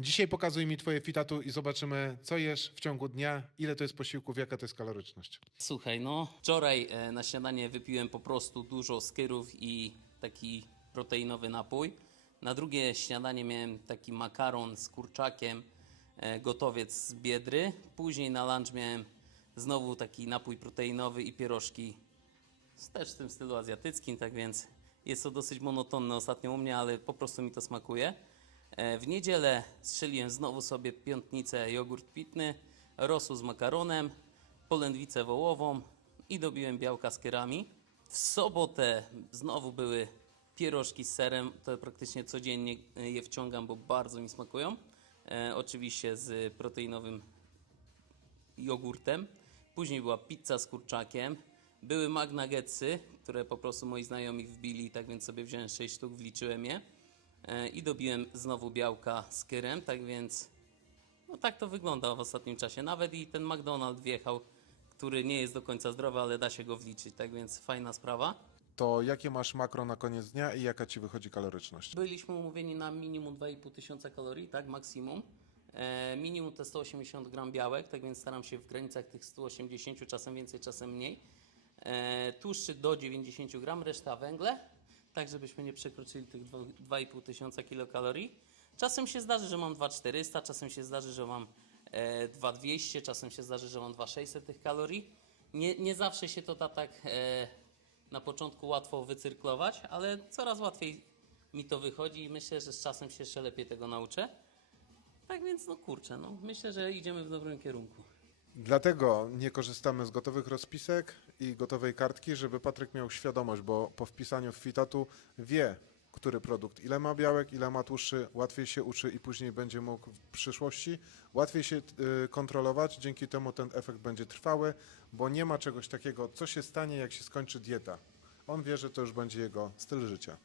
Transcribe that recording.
Dzisiaj pokazuj mi twoje fitatu i zobaczymy, co jesz w ciągu dnia, ile to jest posiłków, jaka to jest kaloryczność. Słuchaj, no wczoraj e, na śniadanie wypiłem po prostu dużo skyrów i taki proteinowy napój. Na drugie śniadanie miałem taki makaron z kurczakiem, e, gotowiec z biedry. Później na lunch miałem znowu taki napój proteinowy i pierożki też w tym stylu azjatyckim, tak więc jest to dosyć monotonne ostatnio u mnie, ale po prostu mi to smakuje. E, W niedzielę strzeliłem znowu sobie piątnicę jogurt pitny, rosół z makaronem, polędwicę wołową i dobiłem białka z kierami. W sobotę znowu były pierożki z serem, to praktycznie codziennie e, je wciągam, bo bardzo mi smakują. E, oczywiście z proteinowym jogurtem. Później była pizza z kurczakiem. Były magnagetsy, które po prostu moi znajomi wbili, tak więc sobie wziąłem 6 sztuk, wliczyłem je. E, I dobiłem znowu białka z kyrem, tak więc no tak to wygląda w ostatnim czasie. Nawet i ten McDonald's wjechał, który nie jest do końca zdrowy, ale da się go wliczyć, tak więc fajna sprawa. To jakie masz makro na koniec dnia i jaka ci wychodzi kaloryczność? Byliśmy umówieni na minimum 2,5 tysiąca kalorii, tak, maksimum. E, minimum to 180 gram białek, tak więc staram się w granicach tych 180, czasem więcej, czasem mniej. E, tłuszczy do 90 gram, reszta węgle, tak żebyśmy nie przekroczyli tych dwa- 2,5 tysiąca kilokalorii. Czasem się zdarzy, że mam 2,400, czasem się zdarzy, że mam e, 2,200, czasem się zdarzy, że mam 2,600 tych kalorii. Nie, nie zawsze się to da tak e, na początku łatwo wycyrklować, ale coraz łatwiej mi to wychodzi i myślę, że z czasem się jeszcze lepiej tego nauczę. Tak więc, no kurczę, no, myślę, że idziemy w dobrym kierunku. Dlatego nie korzystamy z gotowych rozpisek i gotowej kartki, żeby Patryk miał świadomość, bo po wpisaniu w fitatu wie, który produkt ile ma białek, ile ma tłuszczy, łatwiej się uczy i później będzie mógł w przyszłości łatwiej się y, kontrolować. Dzięki temu ten efekt będzie trwały, bo nie ma czegoś takiego, co się stanie, jak się skończy dieta. On wie, że to już będzie jego styl życia.